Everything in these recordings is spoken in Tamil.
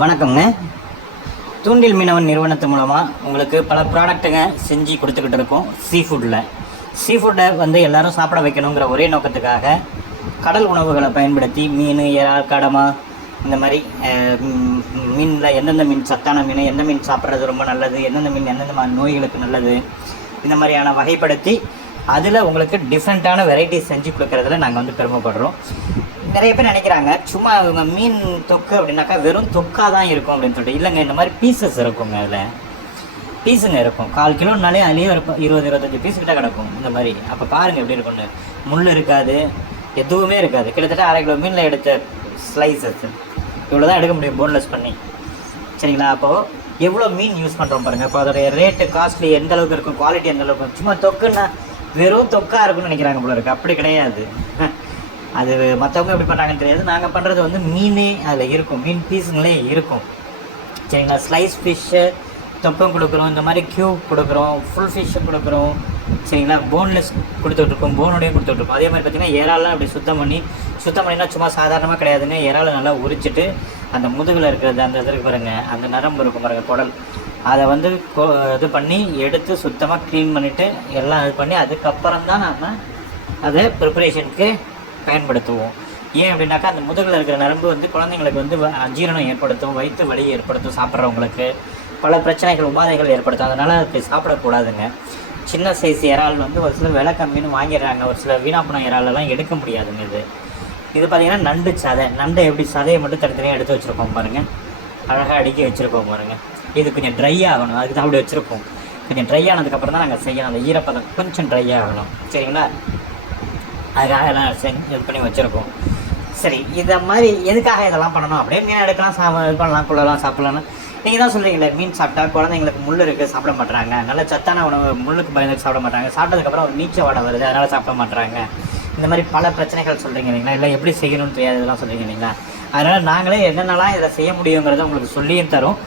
வணக்கங்க. தூண்டில் மீனவன் நிறுவனத்து மூலமாக உங்களுக்கு பல ப்ராடக்ட்டுங்க செஞ்சு கொடுத்துக்கிட்டு இருக்கோம். சீஃபுட்டை வந்து எல்லோரும் சாப்பிட வைக்கணுங்கிற ஒரே நோக்கத்துக்காக கடல் உணவுகளை பயன்படுத்தி மீன், இறால், கடமா இந்த மாதிரி மீனில் எந்தெந்த மீன் சத்தான மீன், எந்த மீன் சாப்பிட்றது ரொம்ப நல்லது, எந்தெந்த மீன் எந்தெந்த மாதிரி நோய்களுக்கு நல்லது, இந்த மாதிரியான வகைப்படுத்தி அதில் உங்களுக்கு டிஃப்ரெண்ட்டான வெரைட்டிஸ் செஞ்சு கொடுக்குறதுல நாங்கள் வந்து பெருமைப்படுறோம். நிறைய பேர் நினைக்கிறாங்க சும்மா இவங்க மீன் தொக்கு அப்படின்னாக்கா வெறும் தொக்காக தான் இருக்கும் அப்படின்னு சொல்லிட்டு. இல்லைங்க, இந்த மாதிரி பீசஸ் இருக்குங்க. அதில் பீஸுங்க இருக்கும். 1/4 கிலோனாலே அதுலேயே ஒரு 20-25 பீஸ் கிட்ட கிடக்கும் இந்த மாதிரி. அப்போ பாருங்கள் எப்படி இருக்கும்னு. முள் இருக்காது, எதுவுமே இருக்காது. கிட்டத்தட்ட 1/2 கிலோ மீனில் எடுத்த ஸ்லைசஸ் இவ்வளோ தான் எடுக்க முடியும் போன்லெஸ் பண்ணி. சரிங்களா? அப்போது எவ்வளோ மீன் யூஸ் பண்ணுறோம் பாருங்கள். இப்போ அதோடைய ரேட்டு, காஸ்ட்லி எந்த அளவுக்கு இருக்கும், குவாலிட்டி எந்த அளவுக்கு இருக்கும். சும்மா தொக்குன்னா வெறும் தொக்காக இருக்குன்னு நினைக்கிறாங்க போல இருக்குது. அப்படி கிடையாது. அது மற்றவங்க எப்படி பண்ணுறாங்கன்னு தெரியாது. நாங்கள் பண்ணுறது வந்து மீனே அதில் இருக்கும், மீன் பீஸுங்களே இருக்கும். சரிங்களா? ஸ்லைஸ் ஃபிஷ்ஷு தொக்கம் கொடுக்குறோம், இந்த மாதிரி க்யூப் கொடுக்குறோம், ஃபுல் ஃபிஷ்ஷு கொடுக்குறோம். சரிங்களா? போன்லெஸ் கொடுத்துட்ருக்கோம், போனோடையும் கொடுத்துட்ருக்கோம். அதே மாதிரி பார்த்திங்கன்னா இறாலாம் அப்படி சுத்தம் பண்ணினா சும்மா சாதாரணமாக கிடையாதுங்க. இறாலை நல்லா உரிச்சிட்டு அந்த முதுகில் இருக்கிறது அந்த இதற்கு பாருங்கள், அந்த நரம்பு இருக்கும் பாருங்கள், குடல், அதை வந்து இது பண்ணி எடுத்து சுத்தமாக க்ளீன் பண்ணிவிட்டு எல்லாம் இது பண்ணி அதுக்கப்புறம் தான் நம்ம அதை ப்ரிப்பரேஷனுக்கு பயன்படுத்துவோம். ஏன் அப்படின்னாக்கா அந்த முதுகில் இருக்கிற நரம்பு வந்து குழந்தைங்களுக்கு வந்து அஜீரணம் ஏற்படுத்தும், வயிற்று வலி ஏற்படுத்தும், சாப்பிட்றவங்களுக்கு பல பிரச்சனைகள், உபாதைகள் ஏற்படுத்தும். அதனால் அது சாப்பிடக்கூடாதுங்க. சின்ன சைஸ் இறால் வந்து ஒரு சில விலை கம்மின்னு வாங்கிடுறாங்க. ஒரு சில வீணாப்பணம் இறாலெல்லாம் எடுக்க முடியாதுங்க. இது பார்த்திங்கன்னா நண்டு சதை. நண்டை எப்படி சதையை மட்டும் தனித்தனியாக எடுத்து வச்சுருக்கோம் பாருங்கள், அழகாக அடுக்கி வச்சுருக்கோம் பாருங்கள். இது கொஞ்சம் ட்ரை ஆகணும், அதுக்கு தான் அப்படி வச்சுருக்கோம். கொஞ்சம் ட்ரை ஆனதுக்கப்புறம் தான் நாங்கள் செய்யணும். அந்த ஈரப்பதம் கொஞ்சம் ட்ரை ஆகணும். சரிங்களா? அதுக்காக எல்லாம் இது பண்ணி வச்சுருக்கோம். சரி, இதை மாதிரி எதுக்காக இதெல்லாம் பண்ணணும்? அப்படியே மீன் எடுக்கலாம், இது பண்ணலாம், கொள்ளலாம், சாப்பிட்லான்னு நீங்கள் தான் சொல்கிறீங்களே. மீன் சாப்பிட்டா குழந்தைங்களுக்கு முள் இருக்குது, சாப்பிட மாட்டாங்க. நல்ல சத்தான உணவு, முள்ளுக்கு பயந்துக்கு சாப்பிட மாட்டாங்க. சாப்பிட்டதுக்கப்புறம் ஒரு நீச்சல் வாடை வருது, அதனால் சாப்பிட மாட்டாங்க. இந்த மாதிரி பல பிரச்சனைகள் சொல்கிறீங்க இல்லைங்களா? இல்லை எப்படி செய்யணும்னு தெரியாது, இதெல்லாம் சொல்கிறீங்க இல்லைங்களா? அதனால் நாங்களே என்னென்னலாம் இதை செய்ய முடியுங்கிறத உங்களுக்கு சொல்லியும் தரோம்.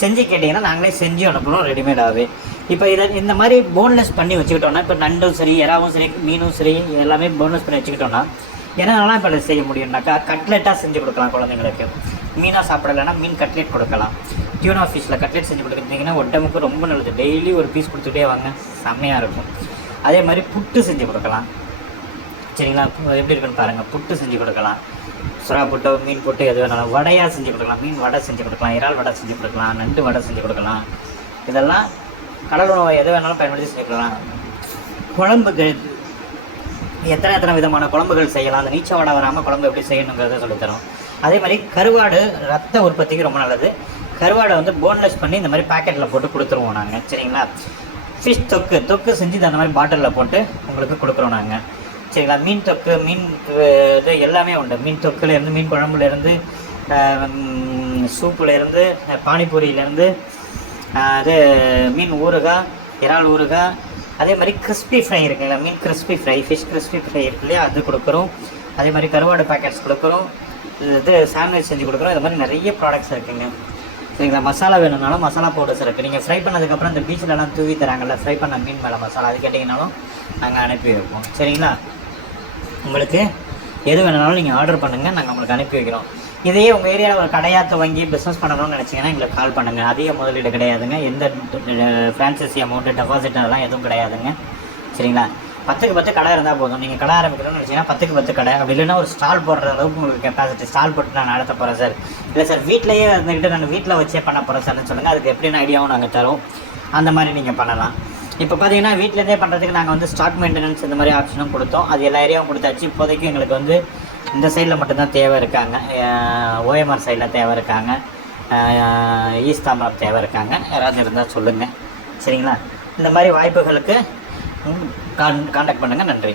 செஞ்சு கேட்டிங்கன்னா நாங்களே செஞ்சு அனுப்பணும் ரெடிமேடாகவே. இப்போ இதை இந்த மாதிரி போன்லெஸ் பண்ணி வச்சுக்கிட்டோன்னா, இப்போ நண்டும் சரி, இறாவும் சரி, மீனும் சரி, எல்லாமே போன்லெஸ் பண்ணி வச்சுக்கிட்டோன்னா என்னென்னலாம் இப்போ செஞ்ச முடியும்னாக்கா, கட்லெட்டாக செஞ்சு கொடுக்கலாம் குழந்தைங்களுக்கு. மீனாக சாப்பிடலைன்னா மீன் கட்லெட் கொடுக்கலாம். டியூனா ஃபிஷ்ஷில் கட்லெட் செஞ்சு கொடுத்துட்டிங்கன்னா உடம்புக்கு ரொம்ப நல்லது. டெய்லி ஒரு பீஸ் கொடுத்துட்டே வாங்க, செம்மையாக இருக்கும். அதே மாதிரி புட்டு செஞ்சு கொடுக்கலாம். சரிங்களா? எப்படி இருக்குன்னு பாருங்கள். புட்டு செஞ்சு கொடுக்கலாம். சுறா புட்டோ, மீன் புட்டு, எது வேணாலும். வடையாக செஞ்சு கொடுக்கலாம். மீன் வடை செஞ்சு கொடுக்கலாம், இறால் வடை செஞ்சு கொடுக்கலாம், நண்டு வடை செஞ்சு கொடுக்கலாம். இதெல்லாம் கடல் உணவை எது வேணாலும் பயன்படுத்தி செஞ்சு கொடுக்கலாம். குழம்புக்கு எத்தனை விதமான குழம்புகள் செய்யலாம். அந்த நீச்சல் வடை வராமல் குழம்பு எப்படி செய்யணுங்கிறத சொல்லித்தரோம். அதே மாதிரி கருவாடு ரத்த உற்பத்திக்கு ரொம்ப நல்லது. கருவாடை வந்து போன்லெஸ் பண்ணி இந்த மாதிரி பேக்கெட்டில் போட்டு கொடுத்துருவோம் நாங்கள். சரிங்களா? ஃபிஷ் தொக்கு செஞ்சு அந்த மாதிரி பாட்டிலில் போட்டு உங்களுக்கு கொடுக்குறோம் நாங்கள். சரிங்களா? மீன் தொக்கு, மீன் இது எல்லாமே உண்டு. மீன் தொக்குலேருந்து, மீன் குழம்புலேருந்து, சூப்புலேருந்து, பானிபூரியிலேருந்து, அது மீன் ஊறுகாய், இறால் ஊறுகாய். அதே மாதிரி கிறிஸ்பி ஃப்ரை இருக்குங்களா? மீன் crispy fry, fish crispy fry இருக்கு இல்லையா? அது கொடுக்குறோம். அதே மாதிரி கருவாடு பேக்கெட்ஸ் கொடுக்குறோம். சாண்ட்விச் செஞ்சு கொடுக்குறோம். இது மாதிரி நிறைய ப்ராடக்ட்ஸ் இருக்குங்க. சரிங்களா? மசாலா வேணும்னாலும் மசாலா பவுடர்ஸ் இருக்குது. நீங்கள் ஃப்ரை பண்ணதுக்கப்புறம் இந்த பீச்சிலலாம் தூவி தராங்கல்ல, ஃப்ரை பண்ண மீன் மேலே மசாலா, அது கேட்டிங்கனாலும் நாங்கள் அனுப்பி வைப்போம். சரிங்களா? உங்களுக்கு எது வேணுனாலும் நீங்கள் ஆர்டர் பண்ணுங்கள், நாங்கள் உங்களுக்கு அனுப்பி வைக்கிறோம். இதையே உங்கள் ஏரியாவில் ஒரு கடையாற்ற வாங்கி பிஸ்னஸ் பண்ணணும்னு நினச்சிங்கன்னா எங்களுக்கு கால் பண்ணுங்கள். அதிக முதலீடு கிடையாதுங்க. எந்த ஃப்ரான்சைசி அமௌண்ட்டு, டெபாசிட் அதெல்லாம் எதுவும் கிடையாதுங்க. சரிங்களா? 10க்கு 10 கடை இருந்தால் போதும். நீங்கள் கடை ஆரம்பிக்கணும்னு நினச்சிங்கன்னா 10க்கு 10 கடை. அப்படி இல்லைன்னா ஒரு ஸ்டால் போடுற அளவுக்கு உங்களுக்கு கெப்பாசிட்டி, ஸ்டால் போட்டு நான் நடத்த போகிறேன் சார், இல்லை சார் வீட்டிலையே இருந்துக்கிட்டு நான் வீட்டில் வச்சே பண்ண போகிறேன் சார்னு சொல்லுங்கள். அதுக்கு எப்படின்னு ஐடியாவும் நாங்கள் தரோம். அந்த மாதிரி நீங்கள் பண்ணலாம். இப்போ பார்த்தீங்கன்னா வீட்டிலேருந்தே பண்ணுறதுக்கு நாங்கள் வந்து ஸ்டாக் மெயின்டெனன்ஸ் இந்த மாதிரி ஆப்ஷனும் கொடுத்தோம். அது எல்லா ஏரியாவும் கொடுத்தாச்சு. இப்போதைக்கு எங்களுக்கு வந்து இந்த சைடில் மட்டும்தான் தேவை இருக்காங்க. ஓஎம்ஆர் சைடில் தேவை இருக்காங்க, ஈஸ்ட் தாம்பரம் தேவை இருக்காங்க. யாராவது இருந்தால் சொல்லுங்கள். சரிங்களா? இந்த மாதிரி வாய்ப்புகளுக்கு கான்டாக்ட் பண்ணுங்கள். நன்றி.